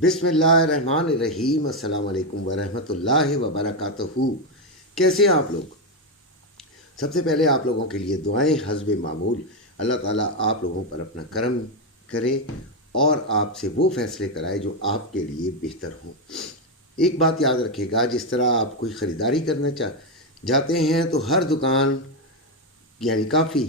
बिस्मिल्लाहिर्रहमानिर्रहीम। अस्सलाम वालेकुम वरहमतुल्लाहि वबरकातुहू। कैसे हैं आप लोग? सबसे पहले आप लोगों के लिए दुआएं हस्बे मामूल। अल्लाह ताला आप लोगों पर अपना करम करे और आपसे वो फैसले कराए जो आपके लिए बेहतर हों। एक बात याद रखिएगा, जिस तरह आप कोई ख़रीदारी करना जाते हैं तो हर दुकान यानी काफ़ी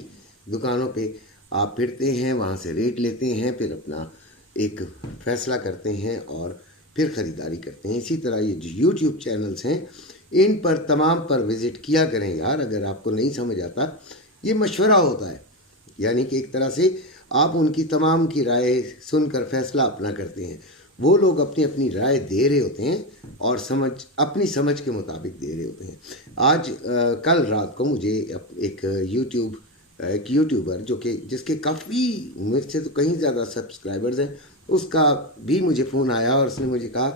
दुकानों पे आप फिरते हैं, वहाँ से रेट लेते हैं, फिर अपना एक फ़ैसला करते हैं और फिर ख़रीदारी करते हैं। इसी तरह ये जो यूट्यूब चैनल्स हैं, इन पर तमाम पर विज़िट किया करें यार। अगर आपको नहीं समझ आता, ये मशवरा होता है, यानी कि एक तरह से आप उनकी तमाम की राय सुनकर फ़ैसला अपना करते हैं। वो लोग अपनी अपनी राय दे रहे होते हैं और अपनी समझ के मुताबिक दे रहे होते हैं। कल रात को मुझे एक यूट्यूबर जिसके काफ़ी मेरे से तो कहीं ज़्यादा सब्सक्राइबर्स हैं, उसका भी मुझे फ़ोन आया और उसने मुझे कहा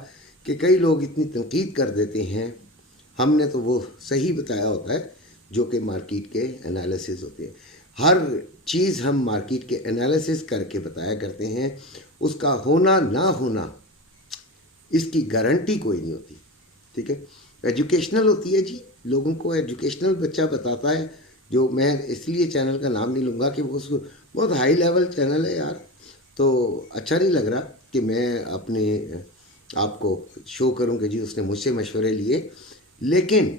कि कई लोग इतनी तनकीद कर देते हैं, हमने तो वो सही बताया होता है जो कि मार्केट के एनालिसिस होते हैं। हर चीज़ हम मार्केट के एनालिसिस करके बताया करते हैं, उसका होना ना होना इसकी गारंटी कोई नहीं होती। ठीक है, एजुकेशनल होती है जी, लोगों को एजुकेशनल बच्चा बताता है। जो मैं इसलिए चैनल का नाम नहीं लूँगा कि वो बहुत हाई लेवल चैनल है यार, तो अच्छा नहीं लग रहा कि मैं अपने आपको शो करूँ कि जी उसने मुझसे मशवरे लिए। लेकिन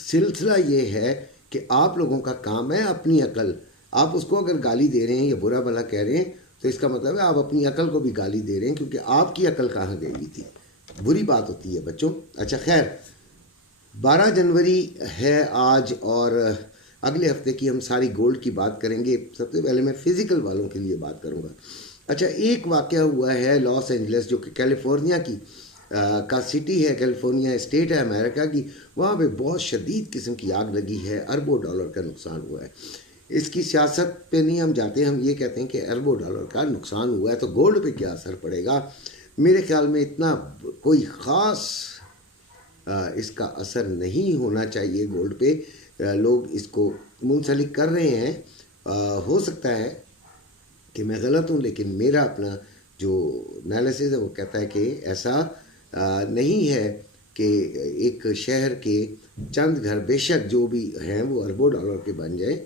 सिलसिला ये है कि आप लोगों का काम है अपनी अकल। आप उसको अगर गाली दे रहे हैं या बुरा भला कह रहे हैं तो इसका मतलब है आप अपनी अकल को भी गाली दे रहे हैं, क्योंकि आपकी अकल कहाँ गई हुई थी। बुरी बात होती है बच्चों। अच्छा खैर, 12 जनवरी है आज और अगले हफ्ते की हम सारी गोल्ड की बात करेंगे। सबसे पहले मैं फ़िज़िकल वालों के लिए बात करूँगा। अच्छा, एक वाक़या हुआ है लॉस एंजलिस, जो कि कैलिफोर्निया का सिटी है, कैलिफोर्निया स्टेट है अमेरिका की। वहाँ पे बहुत शदीद किस्म की आग लगी है, अरबों डॉलर का नुकसान हुआ है। इसकी सियासत पे नहीं हम जाते, हम ये कहते हैं कि अरबों डॉलर का नुकसान हुआ है तो गोल्ड पे क्या असर पड़ेगा। मेरे ख्याल में इतना कोई ख़ास इसका असर नहीं होना चाहिए गोल्ड पे। लोग इसको मुंसलिक कर रहे हैं। हो सकता है कि मैं गलत हूँ, लेकिन मेरा अपना जो एनालिसिस है वो कहता है कि ऐसा नहीं है कि एक शहर के चंद घर बेशक जो भी हैं वो अरबों डॉलर के बन जाए,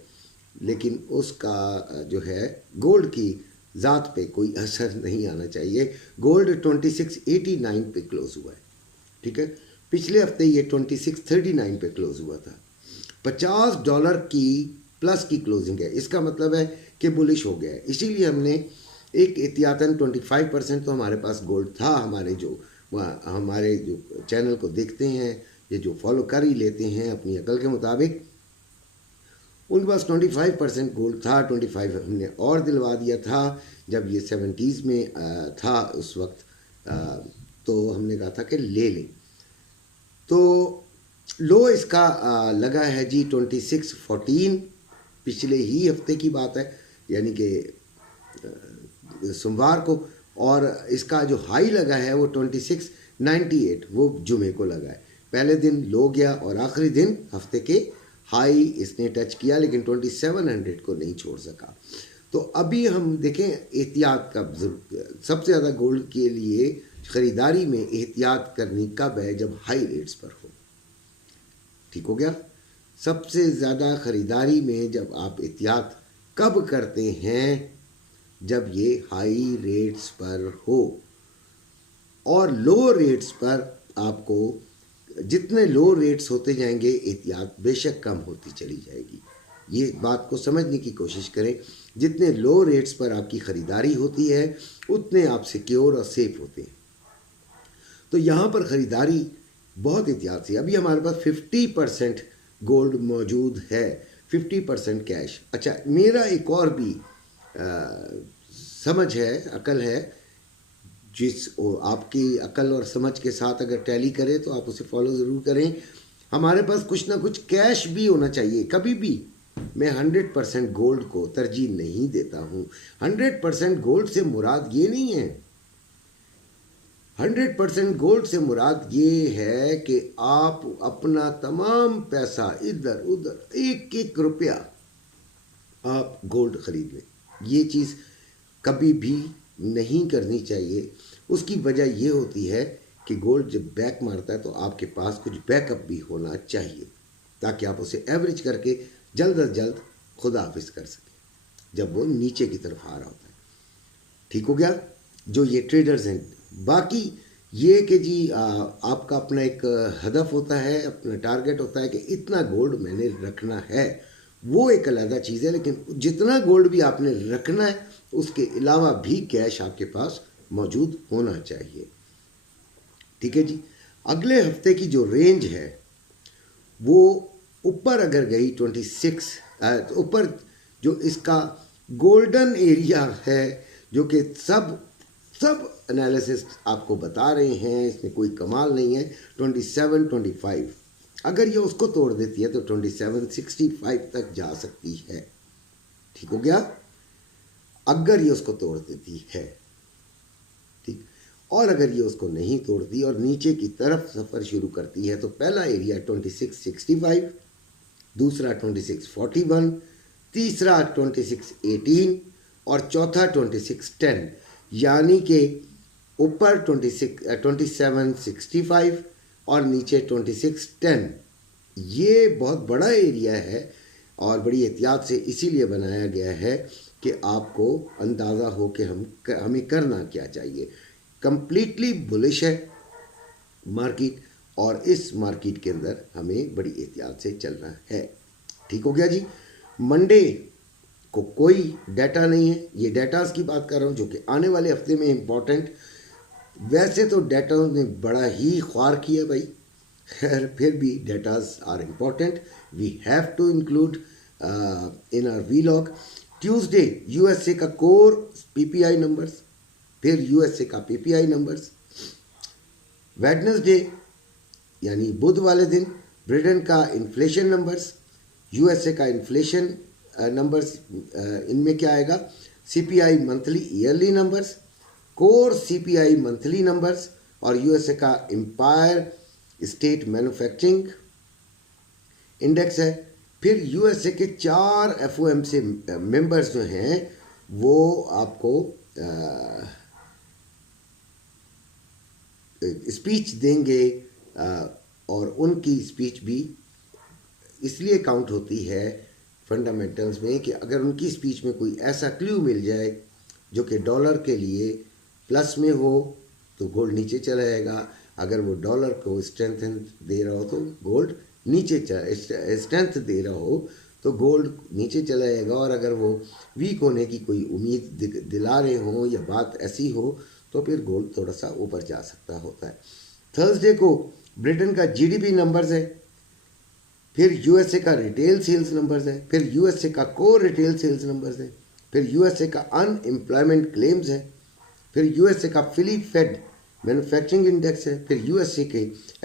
लेकिन उसका जो है गोल्ड की ज़ात पे कोई असर नहीं आना चाहिए। गोल्ड 2689 पे क्लोज़ हुआ है। ठीक है, पिछले हफ्ते ये 2639 पे क्लोज़ हुआ था। $50 की प्लस की क्लोजिंग है। इसका मतलब है कि बुलिश हो गया है। इसीलिए हमने एक एहतियातन 25% तो हमारे पास गोल्ड था। हमारे जो चैनल को देखते हैं, ये जो फॉलो कर ही लेते हैं अपनी अकल के मुताबिक, उनके पास 25% गोल्ड था। 25 हमने और दिलवा दिया था जब ये 70s में था उस वक्त। तो हमने कहा था कि ले लें। तो लो इसका लगा है जी 2614, पिछले ही हफ्ते की बात है, यानी कि सोमवार को। और इसका जो हाई लगा है वो 2698, वो जुमे को लगा है। पहले दिन लो गया और आखिरी दिन हफ्ते के हाई इसने टच किया, लेकिन 2700 को नहीं छोड़ सका। तो अभी हम देखें एहतियात का सबसे ज़्यादा गोल्ड के लिए ख़रीदारी में एहतियात करनी कब है, जब हाई रेट्स पर हो। ठीक हो गया। सबसे ज़्यादा ख़रीदारी में जब आप एहतियात कब करते हैं, जब ये हाई रेट्स पर हो। और लो रेट्स पर आपको जितने लो रेट्स होते जाएंगे एहतियात बेशक कम होती चली जाएगी। ये बात को समझने की कोशिश करें। जितने लो रेट्स पर आपकी ख़रीदारी होती है उतने आप सिक्योर और सेफ होते हैं। तो यहाँ पर ख़रीदारी बहुत एहतियात से। अभी हमारे पास 50% गोल्ड मौजूद है, 50% कैश। अच्छा, मेरा एक और भी समझ है, अकल है, आपकी अकल और समझ के साथ अगर टैली करे तो आप उसे फॉलो ज़रूर करें। हमारे पास कुछ ना कुछ कैश भी होना चाहिए। कभी भी मैं 100% गोल्ड को तरजीह नहीं देता हूँ। 100% गोल्ड से मुराद ये नहीं है। 100% गोल्ड से मुराद ये है कि आप अपना तमाम पैसा इधर उधर एक एक रुपया आप गोल्ड खरीद लें। ये चीज़ कभी भी नहीं करनी चाहिए। उसकी वजह ये होती है कि गोल्ड जब बैक मारता है तो आपके पास कुछ बैकअप भी होना चाहिए, ताकि आप उसे एवरेज करके जल्द अज जल्द खुदा हाफिज कर सकें जब वो नीचे की तरफ आ रहा होता है। ठीक हो गया। जो ये ट्रेडर्स हैं, बाकी ये कि जी आपका अपना एक हदफ होता है, अपना टारगेट होता है कि इतना गोल्ड मैंने रखना है, वो एक अलग चीज़ है। लेकिन जितना गोल्ड भी आपने रखना है उसके अलावा भी कैश आपके पास मौजूद होना चाहिए। ठीक है जी। अगले हफ्ते की जो रेंज है वो ऊपर अगर गई 26 ऊपर, जो इसका गोल्डन एरिया है, जो कि सब एनालिसिस आपको बता रहे हैं, इसमें कोई कमाल नहीं है, 27, 25 अगर ये उसको तोड़ देती है तो 2765 तक जा सकती है। ठीक हो गया, अगर ये उसको तोड़ देती है। ठीक, और अगर ये उसको नहीं तोड़ती और नीचे की तरफ सफ़र शुरू करती है तो पहला एरिया 2665, दूसरा 2641, तीसरा 2618 और चौथा 2610, यानी कि ऊपर 2765 और नीचे 2610। ये बहुत बड़ा एरिया है और बड़ी एहतियात से इसीलिए बनाया गया है कि आपको अंदाज़ा हो कि हमें करना क्या चाहिए। कंप्लीटली बुलिश है मार्केट और इस मार्केट के अंदर हमें बड़ी एहतियात से चलना है। ठीक हो गया जी। मंडे को कोई डाटा नहीं है, ये डाटास की बात कर रहा हूँ जो कि आने वाले हफ्ते में इम्पॉर्टेंट। वैसे तो डाटा ने बड़ा ही ख्वार किया भाई, खैर फिर भी datas are important, we have to include in our vlog. Tuesday USA का कोर पीपीआई नंबर्स, फिर यूएसए का पीपीआई नंबर्स। वेडनेसडे यानी बुध वाले दिन ब्रिटेन का इन्फ्लेशन नंबर्स, यूएसए का इन्फ्लेशन नंबर्स, इनमें क्या आएगा, CPI monthly yearly numbers, core CPI monthly numbers और यूएसए का एम्पायर स्टेट मैन्युफैक्चरिंग इंडेक्स है। फिर यूएसए के 4 एफओएमसी मेंबर्स जो हैं वो आपको स्पीच देंगे और उनकी स्पीच भी इसलिए काउंट होती है फंडामेंटल्स में कि अगर उनकी स्पीच में कोई ऐसा क्लू मिल जाए जो कि डॉलर के लिए प्लस में हो तो गोल्ड नीचे चला जाएगा, अगर वो डॉलर को स्ट्रेंथ दे रहा हो तो गोल्ड नीचे स्ट्रेंथ दे रहा हो तो गोल्ड नीचे चला जाएगा, और अगर वो वीक होने की कोई उम्मीद दिला रहे हों या बात ऐसी हो तो फिर गोल्ड थोड़ा सा ऊपर जा सकता होता है। थर्सडे को ब्रिटेन का जीडीपी नंबर्स है, फिर यूएसए का रिटेल सेल्स नंबर्स है, फिर यूएसए का कोर रिटेल सेल्स नंबर्स है, फिर यूएसए का अनएम्प्लॉयमेंट क्लेम्स है, फिर यूएसए का फिली फेड मैन्युफैक्चरिंग इंडेक्स है, फिर यूएसए के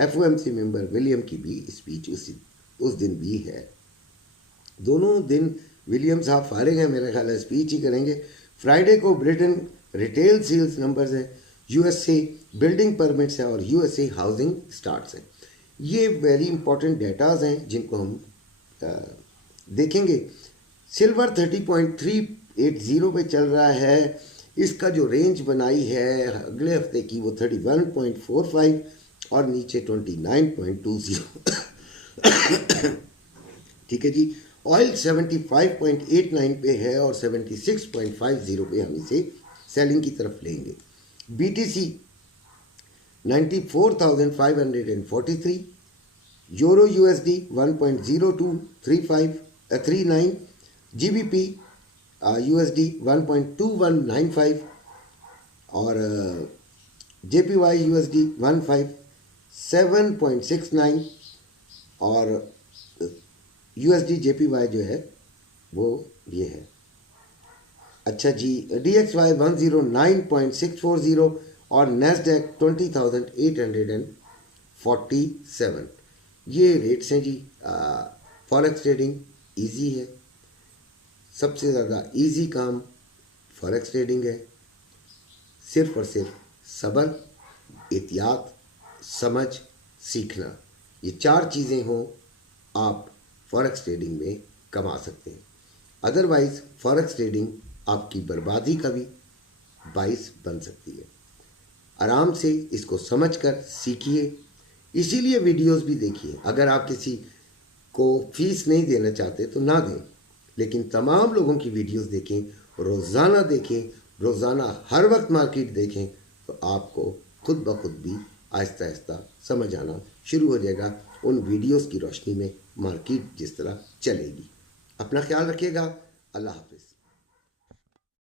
एफओएमसी मेंबर विलियम की भी स्पीच उस दिन भी है। दोनों दिन विलियम साहब फारिग हैं, मेरे ख्याल है स्पीच ही करेंगे। फ्राइडे को ब्रिटेन रिटेल सेल्स नंबर्स है, यूएसए बिल्डिंग परमिट्स है और यूएसए हाउसिंग स्टार्ट्स है। ये वेरी इंपॉर्टेंट डेटाज हैं जिनको हम देखेंगे। सिल्वर 30.380 पे चल रहा है, इसका जो रेंज बनाई है अगले हफ्ते की वो 31.45 और नीचे 29.20। ठीक है जी। ऑयल 75.89 पे है और 76.50 पे हम इसे सेलिंग की तरफ लेंगे। BTC 94,543, euro USD 1.0239, GBP USD 1.2195 और जेपीवाई यूएसडी 157.69 और यूएसडी जेपीवाई जो है वो ये है। अच्छा जी, DXY 109.640 और नैस्डैक 20,847। ये रेट्स हैं जी। फॉरेक्स ट्रेडिंग इजी है, सबसे ज़्यादा इजी काम फॉरेक्स ट्रेडिंग है। सिर्फ और सिर्फ सब्र, एहतियात, समझ, सीखना, ये 4 चीज़ें हों आप फॉरेक्स ट्रेडिंग में कमा सकते हैं। आराम से इसको समझकर सीखिए। इसीलिए वीडियोस भी देखिए। अगर आप किसी को फीस नहीं देना चाहते तो ना दें, लेकिन तमाम लोगों की वीडियोस देखें, रोज़ाना देखें, रोज़ाना हर वक्त मार्केट देखें, तो आपको खुद ब खुद भी आहिस्ता आहिस्ता समझ आना शुरू हो जाएगा उन वीडियोस की रोशनी में मार्केट जिस तरह चलेगी। अपना ख्याल रखिएगा। अल्लाह हाफिज़।